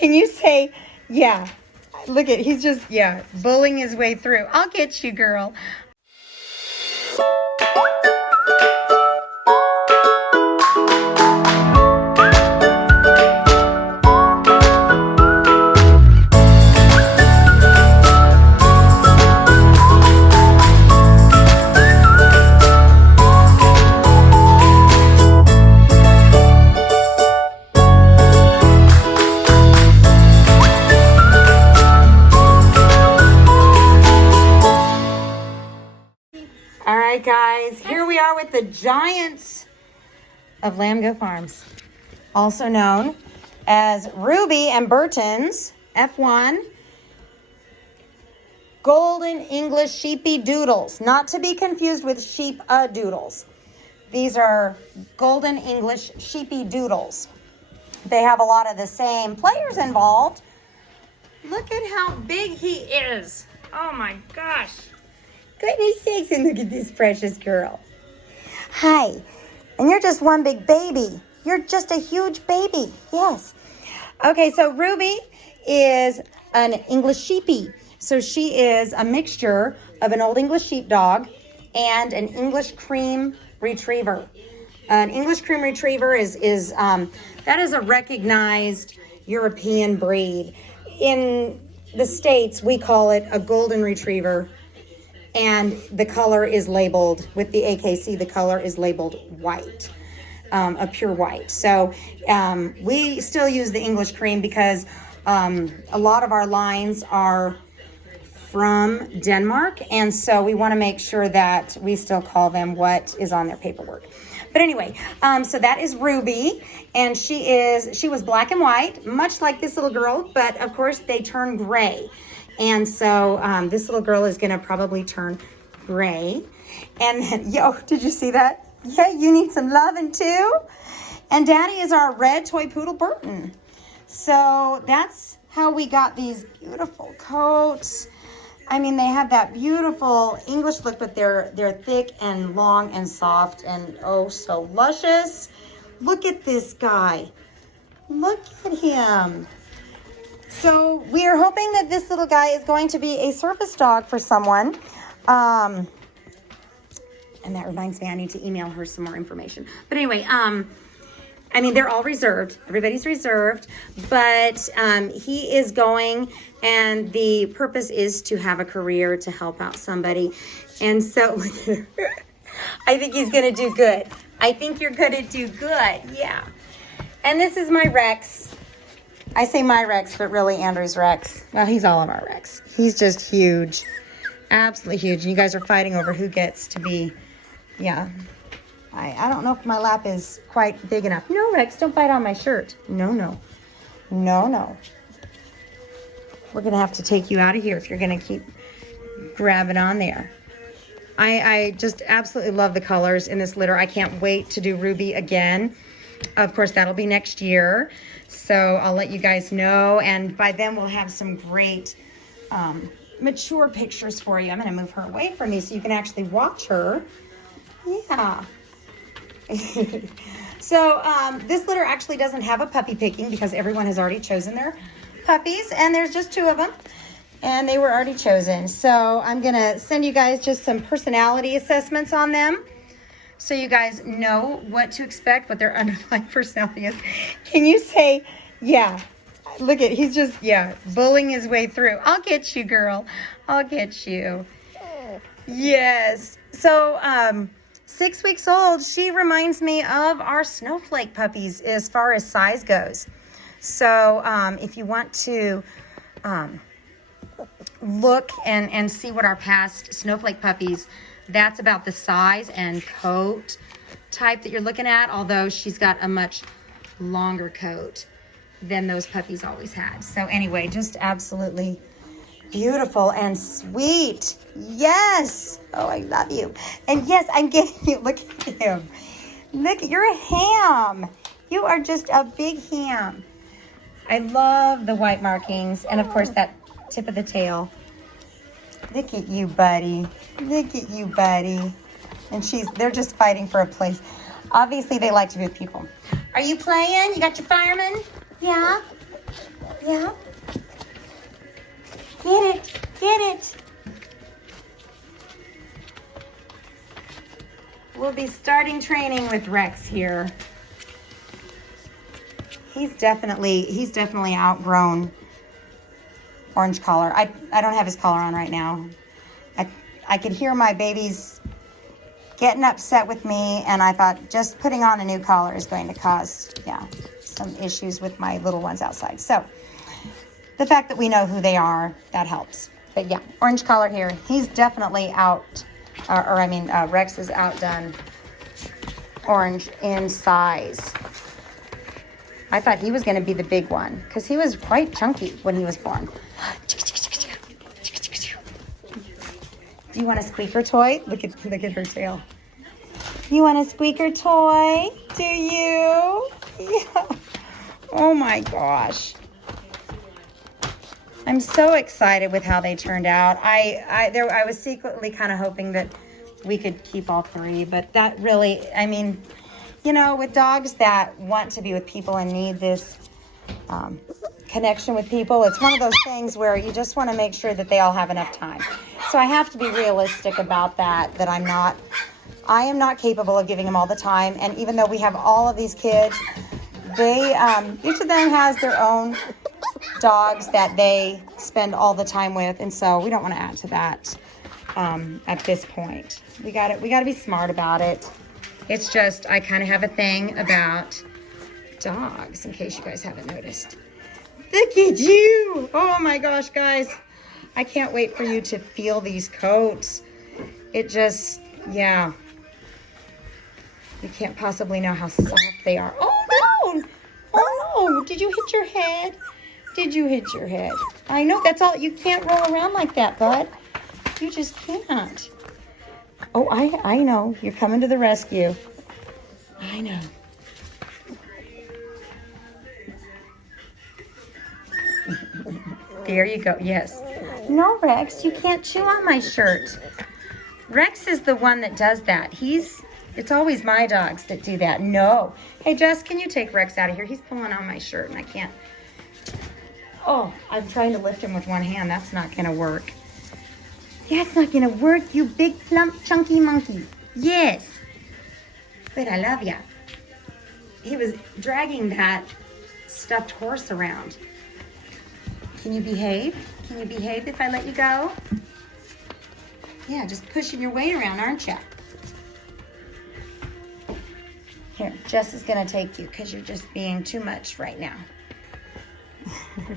Can you say, yeah? Look at, he's just, yeah, bullying his way through. I'll get you, girl. All right, guys, here we are with the giants of Lamgo Farms, also known as Ruby and Burton's F1 Golden English Sheepie Doodles, not to be confused with Sheep-a-Doodles. These are Golden English Sheepie Doodles. They have a lot of the same players involved. Look at how big he is. Oh my gosh. Goodness sakes, and look at this precious girl. Hi, and you're just one big baby. You're just a huge baby, yes. Okay, so Ruby is an English Sheepie. So she is a mixture of an Old English Sheepdog and an English Cream Retriever. An English Cream Retriever is that is a recognized European breed. In the States, we call it a Golden Retriever. And the color is labeled, with the AKC, the color is labeled white, a pure white. So we still use the English Cream because a lot of our lines are from Denmark. And so we want to make sure that we still call them what is on their paperwork. But anyway, so that is Ruby. And she was black and white, much like this little girl. But of course, they turn gray. And so this little girl is going to probably turn gray. And then, yo, did you see that? Yeah, you need some loving too. And Daddy is our red toy poodle Burton. So that's how we got these beautiful coats. I mean, they have that beautiful English look, but they're thick and long and soft and oh so luscious. Look at this guy. Look at him. So we are hoping that this little guy is going to be a service dog for someone. And that reminds me, I need to email her some more information. But anyway, I mean, they're all reserved. Everybody's reserved. But he is going, and the purpose is to have a career to help out somebody. And so I think he's going to do good. I think you're going to do good. Yeah. And this is my Rex. I say my Rex, but really Andrew's Rex. Well, he's all of our Rex. He's just huge. Absolutely huge. And you guys are fighting over who gets to be, yeah. I don't know if my lap is quite big enough. No, Rex, don't bite on my shirt. No, no. No, no. We're going to have to take you out of here if you're going to keep grabbing on there. I just absolutely love the colors in this litter. I can't wait to do Ruby again. Of course, that'll be next year. So I'll let you guys know. And by then we'll have some great mature pictures for you. I'm going to move her away from me so you can actually watch her. Yeah. So this litter actually doesn't have a puppy picking because everyone has already chosen their puppies. And there's just 2 of them. And they were already chosen. So I'm going to send you guys just some personality assessments on them, so you guys know what to expect, what their underlying personality is. Can you say, yeah? Look at, he's just, yeah, bullying his way through. I'll get you, girl. I'll get you. Yes. So 6 weeks old, she reminds me of our snowflake puppies as far as size goes. So if you want to look and see what our past snowflake puppies, that's about the size and coat type that you're looking at, although she's got a much longer coat than those puppies always had. So anyway, just absolutely beautiful and sweet. Yes. Oh, I love you. And yes, I'm getting you. Look at him. Look, you're a ham. You are just a big ham. I love the white markings. And of course, that tip of the tail. Look at you, buddy. Look at you, buddy. And they're just fighting for a place. Obviously, they like to be with people. Are you playing? You got your fireman? Yeah? Yeah? starting training with Rex here. He's definitely outgrown orange collar. I don't have his collar on right now. I could hear my babies getting upset with me, and I thought just putting on a new collar is going to cause, some issues with my little ones outside. So the fact that we know who they are, that helps. But yeah, orange collar here. He's definitely Rex is outdone orange in size. I thought he was going to be the big one because he was quite chunky when he was born. Do you want a squeaker toy? Look at her tail. You want a squeaker toy? Do you? Yeah. Oh my gosh. I'm so excited with how they turned out. I was secretly kind of hoping that we could keep all three, but that really, with dogs that want to be with people and need this connection with people, it's one of those things where you just want to make sure that they all have enough time. So I have to be realistic about that I am not capable of giving them all the time. And even though we have all of these kids, they, each of them has their own dogs that they spend all the time with. And so we don't want to add to that at this point. We got to be smart about it. It's just, I kind of have a thing about dogs, in case you guys haven't noticed. Look at you. Oh my gosh, guys. I can't wait for you to feel these coats. It just, you can't possibly know how soft they are. Oh no! Oh no! Did you hit your head? Did you hit your head? I know, that's all. You can't roll around like that, bud. You just can't. Oh, I know. You're coming to the rescue. I know. There you go. Yes. No, Rex, you can't chew on my shirt. Rex is the one that does that. It's always my dogs that do that. No. Hey, Jess, can you take Rex out of here? He's pulling on my shirt and I can't. Oh, I'm trying to lift him with one hand. That's not going to work. That's not going to work, you big, plump, chunky monkey. Yes. But I love ya. He was dragging that stuffed horse around. Can you behave? Can you behave if I let you go? Yeah, just pushing your weight around, aren't you? Here, Jess is going to take you because you're just being too much right now. I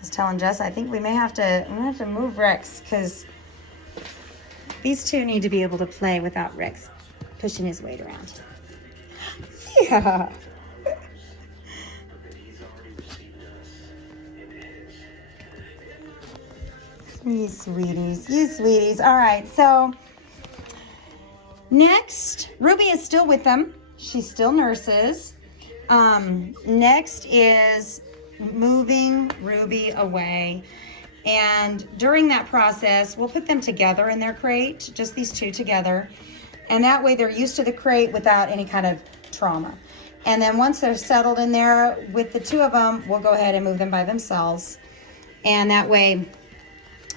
was telling Jess, I think we may have to move Rex because these two need to be able to play without Rex pushing his weight around. Yeah. You sweeties, you sweeties. All right, so next, Ruby is still with them. She still nurses. Next is moving Ruby away. And during that process, we'll put them together in their crate, just these two together. And that way they're used to the crate without any kind of trauma. And then once they're settled in there with the two of them, we'll go ahead and move them by themselves. And that way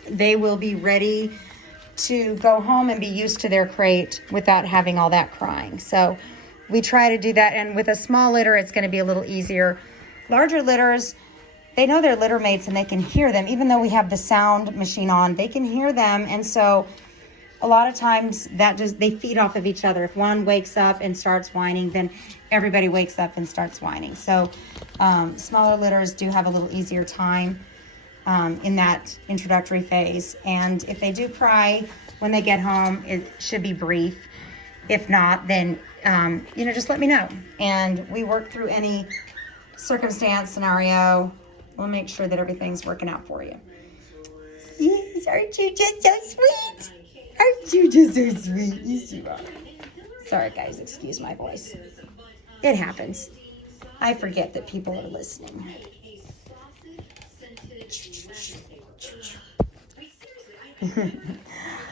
they will be ready to go home and be used to their crate without having all that crying. So we try to do that. And with a small litter, it's going to be a little easier. Larger litters, they know their litter mates and they can hear them. Even though we have the sound machine on, they can hear them. And so a lot of times they feed off of each other. If one wakes up and starts whining, then everybody wakes up and starts whining. So smaller litters do have a little easier time in that introductory phase. And if they do cry when they get home, it should be brief. If not, then, just let me know. And we work through any circumstance, scenario. We'll make sure that everything's working out for you. Yes, aren't you just so sweet? Aren't you just so sweet? Yes, you are. Sorry, guys, excuse my voice. It happens. I forget that people are listening.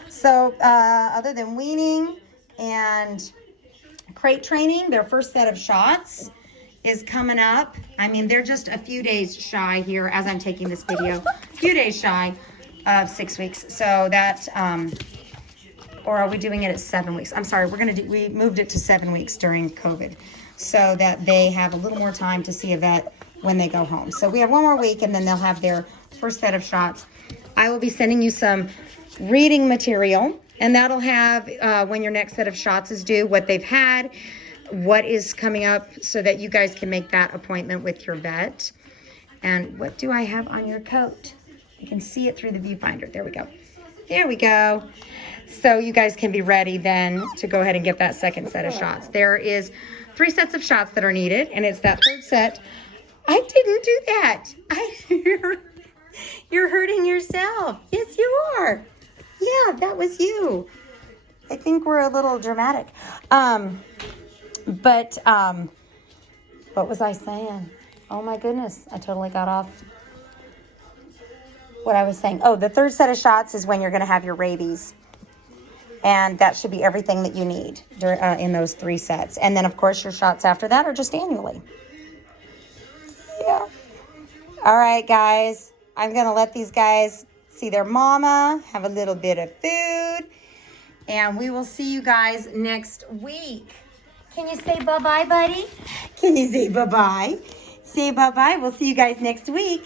So, other than weaning and crate training, their first set of shots is coming up. I mean, they're just a few days shy here as I'm taking this video. A few days shy of 6 weeks. So that Or are we doing it at 7 weeks? I'm sorry, we moved it to 7 weeks during COVID so that they have a little more time to see a vet when they go home. So we have 1 more week and then they'll have their first set of shots. I will be sending you some reading material, and that'll have when your next set of shots is due, what they've had, what is coming up, so that you guys can make that appointment with your vet. And what do I have on your coat? You can see it through the viewfinder. There we go. There we go. So you guys can be ready then to go ahead and get that second set of shots. There is 3 sets of shots that are needed, and it's that third set. I didn't do that. You're hurting yourself. Yes, you are. Yeah, that was you. I think we're a little dramatic. But what was I saying? Oh my goodness, I totally got off what I was saying. Oh, the third set of shots is when you're going to have your rabies. And that should be everything that you need in those 3 sets. And then, of course, your shots after that are just annually. Yeah. All right, guys. I'm going to let these guys see their mama, have a little bit of food. And we will see you guys next week. Can you say bye-bye, buddy? Can you say bye-bye? Say bye-bye. We'll see you guys next week.